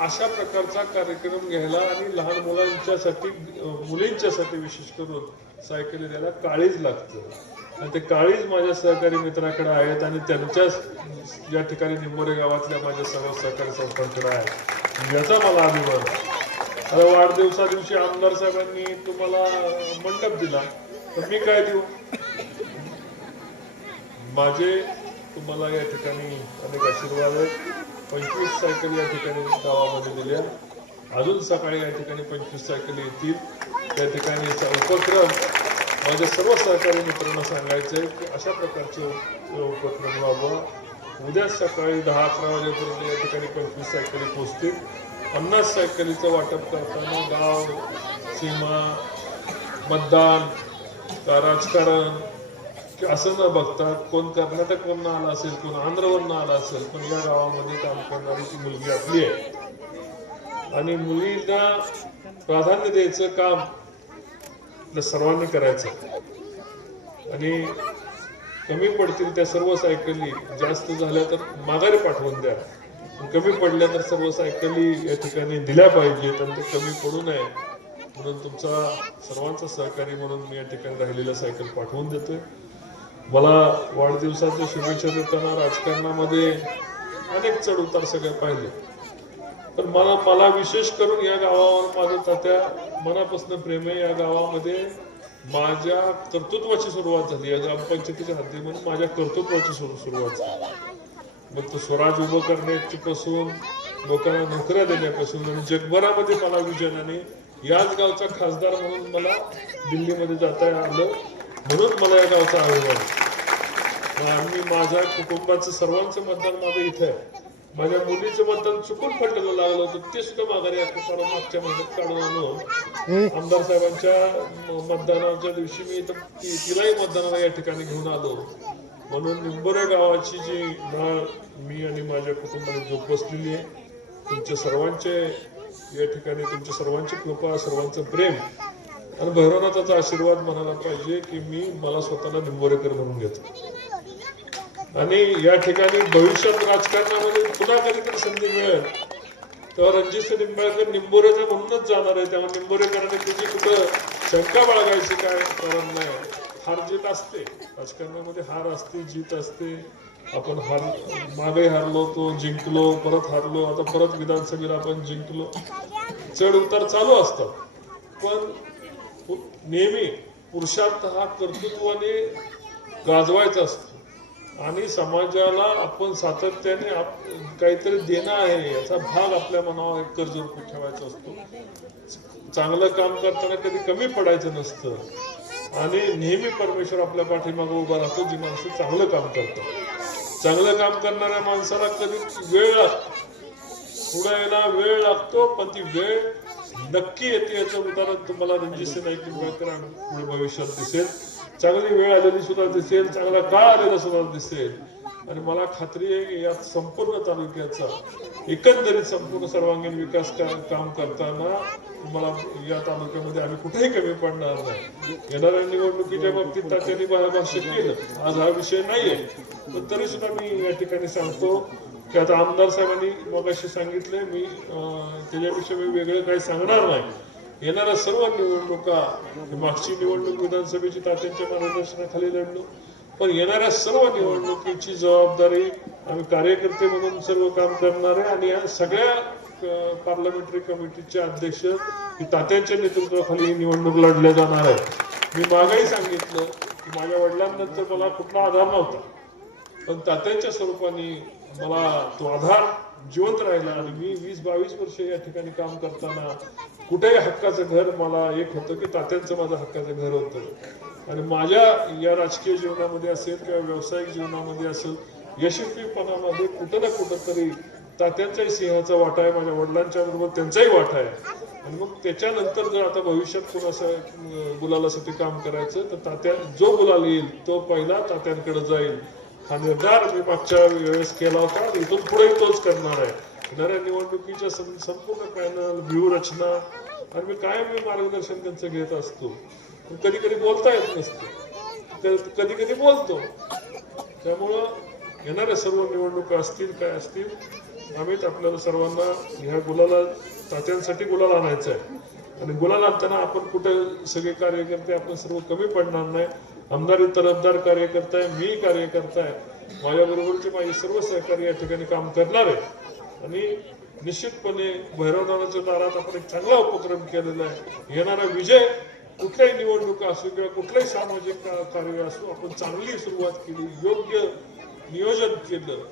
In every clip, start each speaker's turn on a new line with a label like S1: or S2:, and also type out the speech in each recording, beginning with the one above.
S1: अशा प्रकारचा कार्यक्रम घ्यायला आणि लहान मुलांच्यासाठी मुलींच्यासाठी विशेष करून सायकली द्यायला काळीज लागतं. आणि ते काळीज माझ्या सहकारी मित्राकडे आहेत आणि त्यांच्याच या ठिकाणी निंबोरे गावातल्या माझ्या सर्व सहकारी संस्थांकडे आहेत. याचा मला अभिमान. आता वाढदिवसा दिवशी आमदार साहेबांनी तुम्हाला मंडप दिला. तर मी काय देऊ? माझे तुम्हाला या ठिकाणी अनेक आशीर्वाद आहेत. पंचवीस सायकल या ठिकाणी गावामध्ये दिल्या. अजून सकाळी या ठिकाणी पंचवीस सायकली येतील. त्या ठिकाणी याचा उपक्रम माझ्या सर्व सहकारी मित्रांना सांगायचं आहे की अशा प्रकारचे उपक्रम राबवा उद्या सकाळी दहा अकरा वाजेपर्यंत या ठिकाणी पंचवीस सायकली पोचतील पन्नास सायकलीचं वाटप करताना गाव सीमा मतदान राजकारण असं न बघता कोण कर्नाटकवरनं आला असेल कोण आंध्रवरनं आला असेल पण या गावामध्ये काम करणारी ती मुलगी आपली आहे. आणि मुलींना प्राधान्य द्यायचं काम सर्वांनी करायचं. आणि कमी पडतील त्या सर्व सायकली जास्त झाल्या तर माघारी पाठवून द्या. कमी पडल्या तर सर्व सायकली या ठिकाणी दिल्या पाहिजेत आणि ते कमी पडू नये. म्हणून तुमचा सर्वांचा सहकारी म्हणून मी या ठिकाणी राहिलेला सायकल पाठवून देतोय. मला वाढदिवसाच्या शुभेच्छा देताना राजकारणामध्ये अनेक चढ उतार सगळे पाहिले. तर मला मला विशेष करून या गावावर माझं तात्या मनापासून प्रेम आहे. या गावामध्ये माझ्या कर्तृत्वाची सुरुवात झाली. या ग्रामपंचायतीच्या हद्दीमधून माझ्या कर्तृत्वाची सुरु- सुरुवात झाली. मग तो स्वराज उभं करण्यापासून लोकांना नोकऱ्या देण्यापासून आणि जगभरामध्ये मला विजनाने याच गावचा खासदार म्हणून मला दिल्लीमध्ये जाता आलं. म्हणून मला या गावचा आहे. आणि माझ्या कुटुंबाचं सर्वांचं मतदान माझं इथं आहे. माझ्या मुलीचं मतदान चुकून फटलं लागलं होतं. ते सुद्धा माघारी परवा मागच्या महिन्यात काढून आणून आमदार साहेबांच्या मतदानाच्या दिवशी मी इथं तिलाही मतदानाला या ठिकाणी घेऊन आलो म्हणून निंबोरे गावाची जी नाळ मी आणि माझ्या कुटुंबाने जोपासलेली आहे. तुमच्या सर्वांचे या ठिकाणी तुमच्या सर्वांची कृपा सर्वांचं प्रेम आणि भैरवनाथाचा आशीर्वाद म्हणायला पाहिजे की मी मला स्वतःला निंबोरेकर म्हणून घेतो. आणि या ठिकाणी भविष्यात राजकारणामध्ये पुन्हा कधीतरी संधी मिळेल. तेव्हा रणजित निंबाळकर निंबोरेकर म्हणूनच जाणार आहे. तेव्हा निंबोरेकरांनी तुझी कुठं शंका बाळगायची काय कारण नाही. हार जीत असते. राजकारणामध्ये हार असते जीत असते. आपण हार मागे हारलो तो जिंकलो परत हारलो. आता परत विधानसभेला आपण जिंकलो. चढ उतार चालू असतात पण नेहमी पुरुषार्थ हा कर्तृत्वाने गाजवायचा असतो. आणि समाजाला आपण सातत्याने आप- काहीतरी देणं आहे याचा भाग आपल्या मनावर एक कर्ज रूपी ठेवायचा असतो. चांगलं काम करताना कधी कमी पडायचं नसतं. आणि नेहमी परमेश्वर आपल्या पाठीमागे उभा राहतो जी माणसं चांगलं काम करतात. चांगलं काम करणाऱ्या माणसाला कधी वेळ लागतो. पुढे यायला वेळ लागतो पण ती वेळ नक्की येते याचं उदाहरण तुम्हाला रणजित नाईक निंबाळकर भविष्यात दिसेल. चांगली वेळ आलेली सुद्धा दिसेल. चांगला काळ आलेला सुद्धा दिसेल. आणि मला खात्री आहे की या संपूर्ण तालुक्याचा एकंदरीत संपूर्ण सर्वांगीण विकास काम करताना तुम्हाला या तालुक्यामध्ये आम्ही कुठेही कमी पडणार नाही. येणाऱ्या निवडणुकीच्या बाबतीत तात्यांनी भाष्य केलं. आज हा विषय नाहीये. पण तरी सुद्धा मी या ठिकाणी सांगतो की आता आमदार साहेबांनी मगाशी सांगितले मी त्याच्यापेक्षा मी वेगळं काही सांगणार नाही. येणाऱ्या सर्व निवडणुका मागची निवडणूक विधानसभेची तात्यांच्या मार्गदर्शनाखाली लढलो. पण येणाऱ्या सर्व निवडणुकीची जबाबदारी आम्ही कार्यकर्ते म्हणून सर्व काम करणार आहे आणि या सगळ्या पार्लमेंटरी कमिटीचे अध्यक्ष तात्यांच्या नेतृत्वाखाली ही निवडणूक लढल्या जाणार आहे मी मागही सांगितलं की माझ्या वडिलांनंतर मला कुठला आधार नव्हता. पण तात्यांच्या स्वरूपाने मला तो आधार जिवंत राहिला आणि मी वीस बावीस वर्ष या ठिकाणी काम करताना कुठेही हक्काचं घर मला एक होतं की तात्यांचं माझं हक्काचं घर होतं. आणि माझ्या या राजकीय जीवनामध्ये असेल किंवा व्यावसायिक जीवनामध्ये असेल यशस्वीपणामध्ये कुठं ना कुठं तरी तात्यांच्याही सिंहाचा वाटा आहे माझ्या वडिलांच्या बरोबर त्यांचाही वाटा आहे. आणि मग त्याच्यानंतर जर आता भविष्यात कोणाचं असं गुलालासाठी काम करायचं तर तात्या जो गुलाल येईल तो पहिला तात्यांकडे जाईल. हा निर्धार मी मागच्या वेळेस केला होता. आणि इथून पुढे तोच करणार आहे. येणाऱ्या निवडणुकीच्या संपूर्ण पॅनल व्यूहरचना आणि मी कायम मी मार्गदर्शन त्यांचं घेत असतो कधी कधी बोलता येत नसतं. कधी कधी बोलतो. त्यामुळं येणाऱ्या सर्व निवडणुका असतील काय असतील अमित आपल्याला सर्वांना ह्या गुलाला तात्यांसाठी गुलाल आणायचा आहे. आणि गुलाल आणताना आपण कुठे सगळे कार्यकर्ते आपण सर्व कमी पडणार नाही. आमदारी तरफदार कार्यकर्ता आहे मी कार्यकर्ता आहे. माझ्याबरोबरचे माझे सर्व सहकारी या ठिकाणी काम करणार. आहे आणि निश्चितपणे भैरवनाथाच्या दारात आपण एक चांगला उपक्रम केलेला आहे. येणारा विजय कुठल्याही निवडणुका असो किंवा कुठल्याही सामाजिक कार्य असो आपण चांगली सुरुवात केली योग्य नियोजन केलं.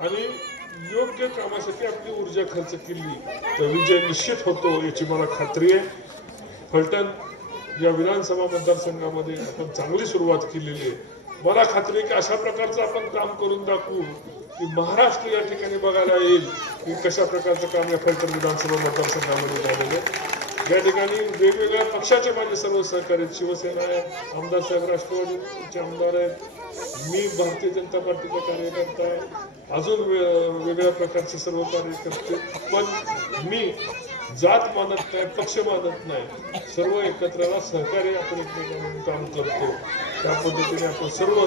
S1: आणि योग्य कामासाठी आपली ऊर्जा खर्च केली. तर विजय निश्चित होतो याची मला खात्री आहे. फलटण या विधानसभा मतदारसंघामध्ये आपण चांगली सुरुवात केलेली आहे. मला खात्री आहे की अशा प्रकारचं आपण काम करून दाखवू की महाराष्ट्र या ठिकाणी बघायला येईल की कशा प्रकारचं काम या फलटण विधानसभा मतदारसंघामध्ये झालेलं आहे. या ठिकाणी वेगवेगळ्या पक्षाचे माझे सर्व सहकारी आहेत. शिवसेना आहे आमदार साहेब राष्ट्रवादीचे आमदार आहेत. मी भारतीय जनता पार्टीचा कार्यकर्ता आहे. अजून वे- वेगळ्या प्रकारचे सर्व कार्यकर्ते पण मी जात मानत नाही पक्ष मानत नाही. सर्व एकत्र सहकार्य आपण एकमेकांना म्हणून काम करतो. त्या पद्धतीने आपण सर्व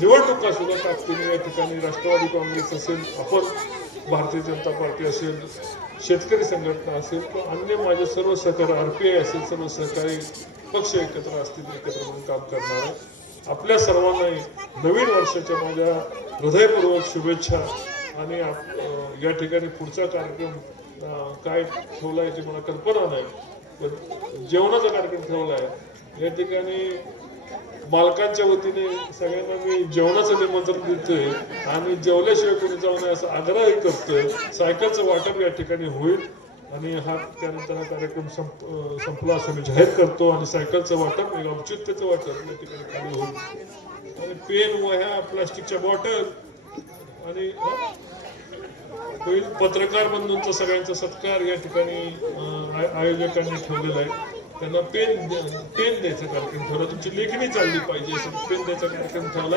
S1: निवडणुका सुद्धा ताकदीने या ठिकाणी राष्ट्रवादी काँग्रेस असेल आपण भारतीय जनता पार्टी असेल शेतकरी संघटना असेल किंवा अन्य माझे सर्व सहकार आर पी आय असेल सर्व सहकारी पक्ष एकत्र असतील एकत्र म्हणून काम करणार आहे आपल्या सर्वांनाही नवीन वर्षाच्या माझ्या हृदयपूर्वक शुभेच्छा आणि आप- या ठिकाणी पुढचा कार्यक्रम काय ठेवला याची मला कल्पना नाही. पण जेवणाचा कार्यक्रम ठेवला आहे या ठिकाणी मालकांच्या वतीने सगळ्यांना मी जेवणाचं निमंत्रण देतोय. आणि जेवल्याशिवाय कोणी जाऊ नये असा आग्रहही करतोय. सायकलचं वाटप या ठिकाणी होईल आणि हा त्यानंतर हा कार्यक्रम संप संपला असं मी जाहीर करतो आणि सायकलचं वाटप एक औचित्याचं वाटप या ठिकाणी खाली होईल. आणि पेन वह्या प्लास्टिकच्या बॉटल आणि पत्रकार बंधूंचा सगळ्यांचा सत्कार या ठिकाणी आयोजकांनी ठेवलेला आहे. त्यांना पेन पेन द्यायचा कार्यक्रम ठेवला. तुमची लेखणी चालली पाहिजे असं पेन द्यायचा कार्यक्रम ठेवला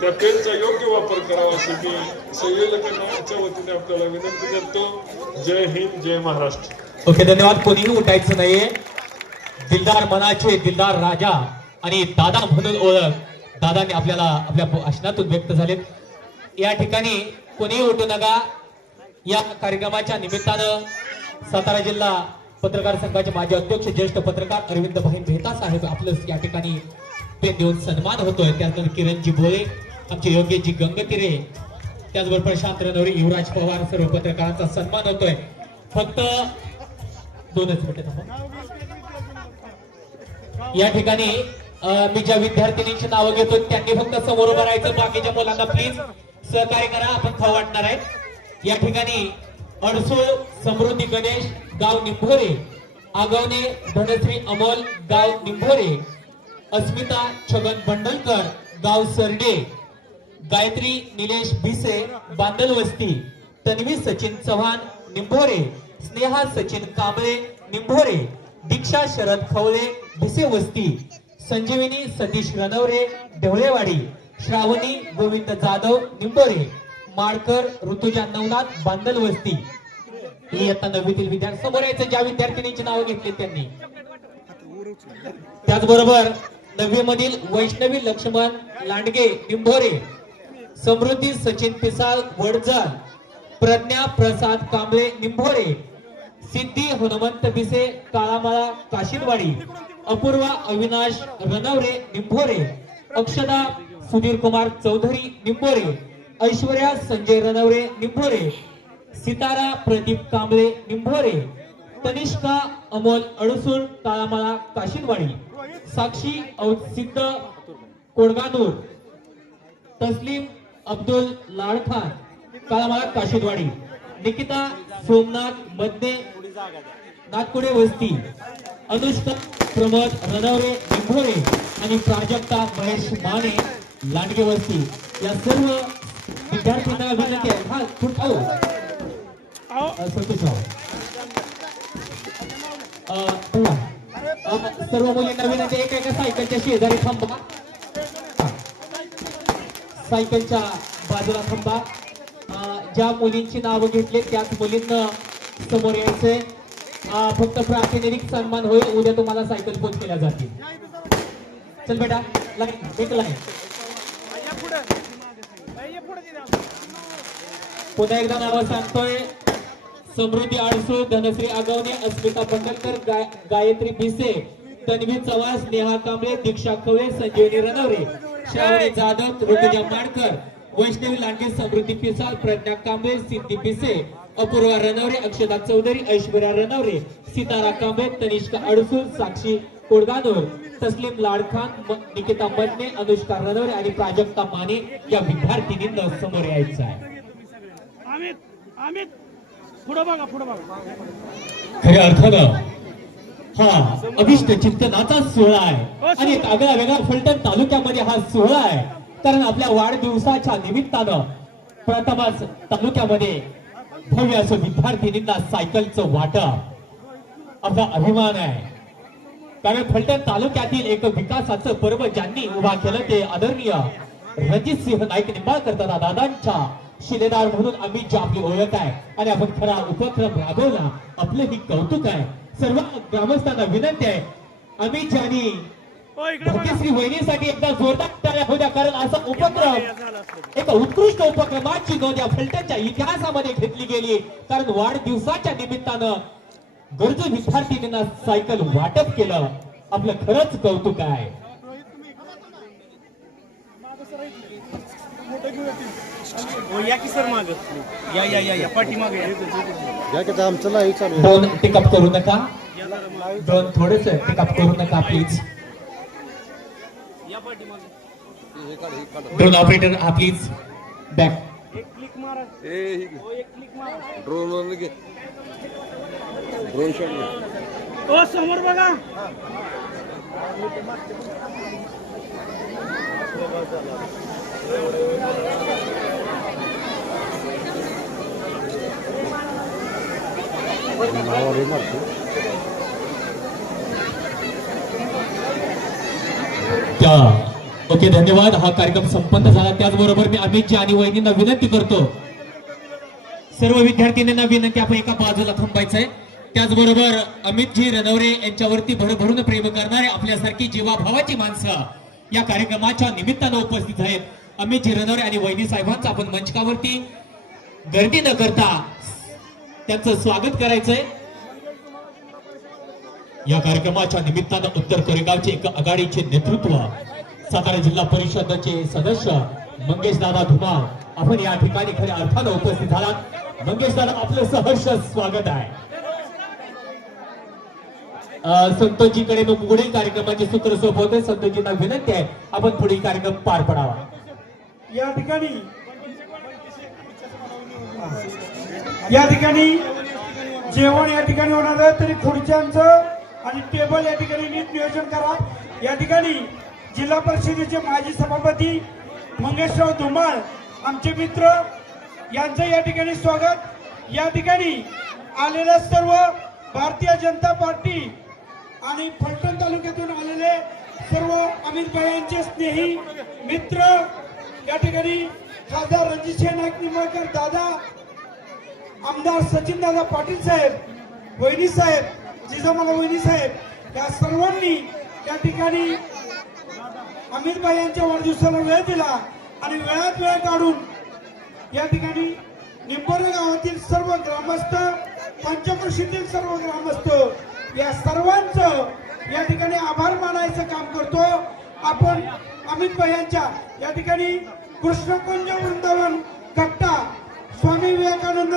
S1: त्या पेनचा योग्य वापर करावा असं मी संयोजकांच्या वतीने आपल्याला विनंती करतो. जय हिंद जय महाराष्ट्र.
S2: ओके धन्यवाद. कोणीही उठायचं नाहीये. दिलदार मनाचे दिलदार राजा आणि दादा म्हणून ओळख. दादाने आपल्याला आपल्या भाषणातून व्यक्त झालेत. या ठिकाणी कोणीही उठू नका. या कार्यक्रमाच्या निमित्तानं सातारा जिल्हा पत्रकार संघाचे माजी अध्यक्ष ज्येष्ठ पत्रकार अरविंद भाई मेहता साहेब आपलं या ठिकाणी पेन देऊन सन्मान होतोय. त्यानंतर किरणजी भोळे आमचे योगेशजी गंगतिरे त्याचबरोबर प्रशांत रनवरी युवराज पवार सर्व पत्रकारांचा सन्मान होतोय. फक्त दोनच मिनिटं या ठिकाणी मी ज्या विद्यार्थिनींची नावं घेतो त्यांनी फक्त समोर उभं राहायचं. बाकीच्या मुलांना प्लीज सहकार्य करा आपण खाऊ वाटणार आहे या ठिकाणी अडसूळ समृद्धी गणेश गाव निंभोरे. आगवणे धनश्री अमोल गाव निंभोरे. अस्मिता छगन बंडलकर गाव सरडे. गायत्री निलेश भिसे बांदल वस्ती. तन्वी सचिन चव्हाण निंभोरे. स्नेहा सचिन कांबळे निंभोरे. दीक्षा शरद खवळे भिसे वस्ती. संजीविनी सतीश रनवरे ढवळेवाडी. श्रावणी गोविंद जाधव निंभोरे माडकर ऋतुजा नवनाथ बांदल वस्ती. इयत्ता नववीतील विद्यार्थी समोर यायचं. ज्या विद्यार्थिनीची नावं घेतली त्यांनी. त्याचबरोबर नववी मधील वैष्णवी लक्ष्मण लांडगे निंभोरे समृद्धी सचिन पिसाळ वडजल प्रज्ञा प्रसाद कांबळे निंभोरे सिद्धी हनुमंत पिसे काळामाळा काशीरवाडी अपूर्वा अविनाश रनवरे निंभोरे अक्षदा सुधीर कुमार चौधरी निंभोरे ऐश्वर्या संजय रनवरे निंभोरे सितारा प्रदीप कांबळे निंभोरे तनिष्का अमोल अडसूळ ताळामाळा काशिनवाडी साक्षी औसिद्ध कोडगानूर तस्लीम अब्दुल लाडखान काळामाळा काशिदवाडी निकिता सोमनाथ मदने नागपुडे वस्ती अनुष्का प्रमोद रनवरे निंभोरे आणि प्राजक्ता महेश माने लांडगे वस्ती या सर्व विद्यार्थ्यांना विनंती आहे. हा अ, संतोष सर्व मुलींना विनंती एका एका सायकलच्या शेजारी थांबा. सायकलच्या बाजूला थांबा. ज्या मुलींची नावं घेतली त्याच मुलींना समोर यायचंय. अ, फक्त प्रातिनिधिक सन्मान होईल उद्या तुम्हाला सायकल पोच केल्या जातील. चल बेटा लाईन एक लाईन. पुन्हा एकदा नावं सांगतोय. समृद्धी आडसू धनश्री आगवणे अस्मिता गाय- गायत्री भिसे तन्वी चव्हाण स्नेहा कांबळे दीक्षा खवळे संजीवनी रनवरे श्रावणी जाधव ऋतुजा माडकर वैष्णवी लांडगे समृद्धी पिसाळ प्रज्ञा कांबळे सिद्धी पिसे अपूर्वा रनवरे अक्षता चौधरी ऐश्वर्या रनवरे सितारा कांबळे तनिष्का अडसूळ साक्षी कोडगानूर तस्लीम लाडखान निकिता मदने अनुष्का रनवरे आणि प्राजक्ता माने या विद्यार्थिनींना समोर यायचं आहे. खऱ्या अर्थानं हा अभिष्ट चिंतनाचा सोहळा आहे. आणि एक आगळा वेगळा फलटण तालुक्यामध्ये हा सोहळा आहे. कारण आपल्या वाढदिवसाच्या निमित्तानं प्रथमच तालुक्यामध्ये भव्य असं विद्यार्थिनींना सायकलचं वाटप. आपला अभिमान आहे. कारण फलटण तालुक्यातील एक विकासाचं पर्व ज्यांनी उभा केलं ते आदरणीय रणजित सिंह नाईक निंबाळकर दादा दादांच्या शिलेदार म्हणून आम्ही जी आपली ओळख आहे आणि आपण खरा उपक्रम राबवला आपले ही कौतुक आहे. सर्व ग्रामस्थांना विनंती आहे. आम्ही ज्यांनी
S3: हो
S2: भाग्यश्री वहिनीसाठी एकदा जोरदार टाळ्या होऊ द्या कारण असा उपक्रम एका उत्कृष्ट उपक्रमाची नोंद या फलटणच्या इतिहासामध्ये घेतली गेली. कारण वाढदिवसाच्या निमित्तानं गरजू विद्यार्थिनींना सायकल वाटप केलं. आपलं खरंच कौतुक आहे. ड्रोन पिकअप करू नका. ड्रोन थोडेस पिकअप करू नका प्लीज ड्रोन ऑपरेटर हा प्लीज बॅक
S3: एक क्लिक मारा.
S4: ए, घे.
S3: एक क्लिक मारा.
S4: ड्रोन
S3: हो समोर बघा.
S2: त्या ओके धन्यवाद. हा कार्यक्रम संपन्न झाला. त्याचबरोबर मी अमितजी आणि वहिनींना विनंती करतो. सर्व विद्यार्थिनींना विनंती आपण एका बाजूला थांबायचंय. त्याचबरोबर अमितजी रनवरे यांच्यावरती भरभरून प्रेम करणारे आपल्यासारखी जीवाभावाची माणसं या कार्यक्रमाच्या निमित्तानं उपस्थित आहेत. अमितजी रनवरे आणि वहिनी साहेबांचं आपण मंचकावरती गर्दी न करता त्यांचं स्वागत करायचंय. या कार्यक्रमाच्या निमित्तानं उत्तर कोरेगावचे एक आघाडीचे नेतृत्व सातारा जिल्हा परिषदेचे सदस्य मंगेश दादा धुमाळ आपण या ठिकाणी खऱ्या अर्थानं उपस्थित झालात. मंगेश दादा आपलं सहर्ष स्वागत आहे. संतोषजीकडे मग पुढील कार्यक्रमाचे सूत्र सोपवते. संतोषजींना विनंती आहे आपण पुढील कार्यक्रम पार पडावा.
S5: या ठिकाणी या ठिकाणी जेवण या ठिकाणी होणार आहे तरी खुर्च्यांचं आणि टेबल या ठिकाणी नीट नियोजन करा. या ठिकाणी जिल्हा परिषदेचे माजी सभापती मंगेशराव धुमाळ आमचे मित्र यांचं या ठिकाणी स्वागत. या ठिकाणी आलेल्या सर्व भारतीय जनता पार्टी आणि फलटण तालुक्यातून आलेले सर्व अमित यांचे स्नेही मित्र या ठिकाणी खासदार रणजित नाईक निंबाळकर दादा आमदार सचिन दादा पाटील साहेब वहिनी साहेब जिजामाला वहिनी साहेब या सर्वांनी या ठिकाणी अमित भाई यांच्या वाढदिवसाला वेळ दिला आणि वेळात वेळ काढून या ठिकाणी निंबोरे गावातील सर्व ग्रामस्थ पंचकृषीतील सर्व ग्रामस्थ या सर्वांचं या ठिकाणी आभार मानायचं काम करतो. आपण अमित भयांच्या या ठिकाणी कृष्णकुंज वृंदावन कट्टा स्वामी विवेकानंद